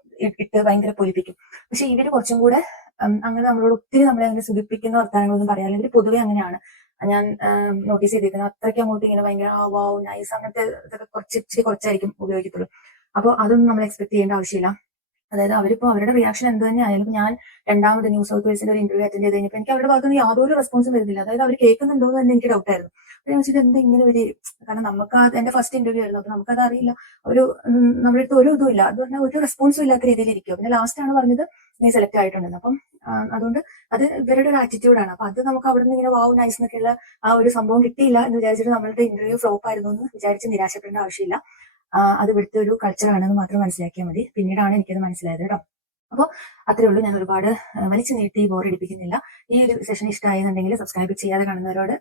ഇട്ട് ഭയങ്കര പൊലിപ്പിക്കും. പക്ഷെ ഇവര് കുറച്ചും കൂടെ അങ്ങനെ നമ്മളോട് ഒത്തിരി നമ്മളെ അങ്ങനെ സുഖിപ്പിക്കുന്ന വർത്തമാനങ്ങളൊന്നും പറയാം. അല്ലെങ്കിൽ പൊതുവെ അങ്ങനെയാണ് ഞാൻ നോട്ടീസ് ചെയ്തിരിക്കുന്നത്. അത്രയ്ക്ക് അങ്ങോട്ട് ഇങ്ങനെ ഭയങ്കര വാവ് നൈസ് അങ്ങനത്തെ ഇതൊക്കെ ഇച്ചിരി കുറച്ചായിരിക്കും ഉപയോഗിക്കത്തുള്ളൂ. അപ്പോൾ അതൊന്നും നമ്മൾ എക്സ്പെക്ട് ചെയ്യേണ്ട ആവശ്യമില്ല. അതായത് അവരിപ്പോ അവരുടെ റിയാക്ഷൻ എന്ത് തന്നെ ആയാലും, ഞാൻ രണ്ടാമത് ന്യൂ സൗത്ത് വെയിൽസിന്റെ ഒരു ഇന്റർവ്യൂ അറ്റൻഡ് ചെയ്ത് കഴിഞ്ഞപ്പോൾ എനിക്ക് അവരുടെ ഭാഗത്തുനിന്ന് യാതൊരു റെസ്പോൺസും വരുന്നില്ല. അതായത് അവർ കേൾക്കുന്നുണ്ടോ എന്ന് തന്നെ എനിക്ക് ഡൗട്ട് ആയിരുന്നു. അപ്പൊ ഞാൻ വെച്ചിട്ട് എന്താ ഇങ്ങനെ വരെ, കാരണം നമുക്ക് എന്റെ ഫസ്റ്റ് ഇന്റർവ്യൂ ആയിരുന്നു. അപ്പൊ നമുക്കത് അറിയില്ല. നമ്മുടെ അടുത്ത് ഒരു ഇതും ഇല്ല. അത് പറഞ്ഞാൽ ഒരു റെസ്പോൺസും ഇല്ലാത്ത രീതിയിൽ ഇരിക്കും. പിന്നെ ലാസ്റ്റ് ആണ് പറഞ്ഞത് നീ സെലക്ട് ആയിട്ടുണ്ടെന്ന്. അപ്പം അതുകൊണ്ട് അത് ഇവരുടെ ഒരു ആറ്റിറ്റ്യൂഡാണ്. അപ്പൊ അത് നമുക്ക് അവിടെ നിന്ന് ഇങ്ങനെ വാവ് നൈസ് എന്നൊക്കെയുള്ള ആ ഒരു സംഭവം കിട്ടിയില്ല എന്ന് വിചാരിച്ചിട്ട് നമ്മളുടെ ഇന്റർവ്യൂ ഫ്ലോപ്പ് ആയിരുന്നു എന്ന് വിചാരിച്ച് നിരാശപ്പെടേണ്ട ആവശ്യമില്ല. അത് ഇവിടുത്തെ ഒരു കൾച്ചർ ആണെന്ന് മാത്രം മനസ്സിലാക്കിയാൽ മതി. പിന്നീടാണ് എനിക്കത് മനസ്സിലായത് കേട്ടോ. അപ്പോൾ അത്രേ ഉള്ളൂ. ഞാൻ ഒരുപാട് വലിച്ചു നീട്ടി ബോറടിപ്പിക്കുന്നില്ല. ഈ ഒരു സെഷൻ ഇഷ്ടമായെന്നുണ്ടെങ്കിൽ സബ്സ്ക്രൈബ് ചെയ്യാതെ കാണുന്നവരോട്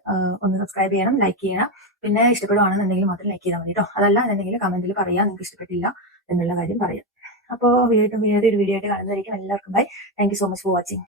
ഒന്ന് സബ്സ്ക്രൈബ് ചെയ്യണം, ലൈക്ക് ചെയ്യണം. പിന്നെ ഇഷ്ടപ്പെടുവാണെന്നുണ്ടെങ്കിൽ മാത്രം ലൈക്ക് ചെയ്താൽ മതി കേട്ടോ. അതല്ല എന്നുണ്ടെങ്കിൽ കമന്റിൽ പറയാം നിങ്ങൾക്ക് ഇഷ്ടപ്പെട്ടില്ല എന്നുള്ള കാര്യം പറയാം. അപ്പോൾ വീണ്ടും വേറെ ഒരു വീഡിയോ ആയിട്ട് കാണുന്നതായിരിക്കും. എല്ലാവർക്കും bye. Thank you so much for watching.